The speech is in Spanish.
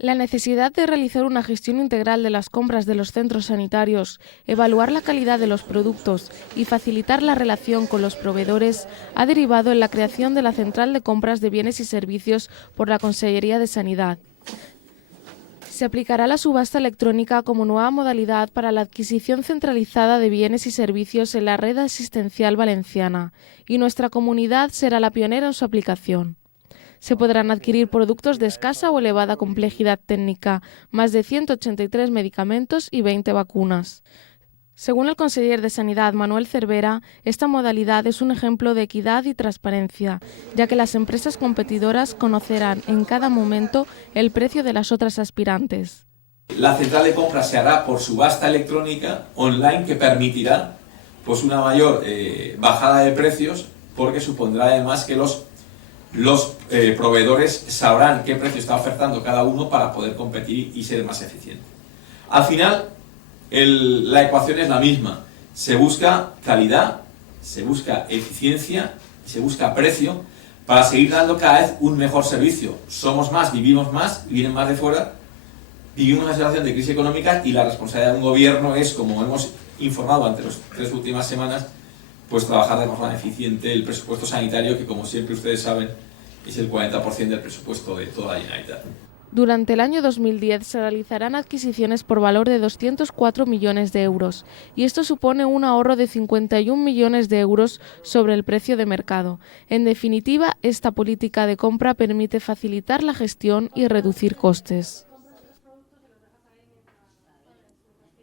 La necesidad de realizar una gestión integral de las compras de los centros sanitarios, evaluar la calidad de los productos y facilitar la relación con los proveedores ha derivado en la creación de la Central de Compras de Bienes y Servicios por la Consellería de Sanidad. Se aplicará la subasta electrónica como nueva modalidad para la adquisición centralizada de bienes y servicios en la red asistencial valenciana, y nuestra comunidad será la pionera en su aplicación. Se podrán adquirir productos de escasa o elevada complejidad técnica, más de 183 medicamentos y 20 vacunas. Según el conseller de Sanidad, Manuel Cervera, esta modalidad es un ejemplo de equidad y transparencia, ya que las empresas competidoras conocerán en cada momento el precio de las otras aspirantes. La central de compras se hará por subasta electrónica online que permitirá pues, una mayor bajada de precios, porque supondrá además que los proveedores sabrán qué precio está ofertando cada uno para poder competir y ser más eficiente. Al final, la ecuación es la misma. Se busca calidad, se busca eficiencia, se busca precio para seguir dando cada vez un mejor servicio. Somos más, vivimos más, vienen más de fuera, vivimos una situación de crisis económica y la responsabilidad de un gobierno es, como hemos informado ante las 3 últimas semanas, pues trabajar de forma eficiente el presupuesto sanitario, que como siempre ustedes saben es el 40% del presupuesto de toda la Generalitat. Durante el año 2010 se realizarán adquisiciones por valor de 204 millones de euros y esto supone un ahorro de 51 millones de euros sobre el precio de mercado. En definitiva, esta política de compra permite facilitar la gestión y reducir costes.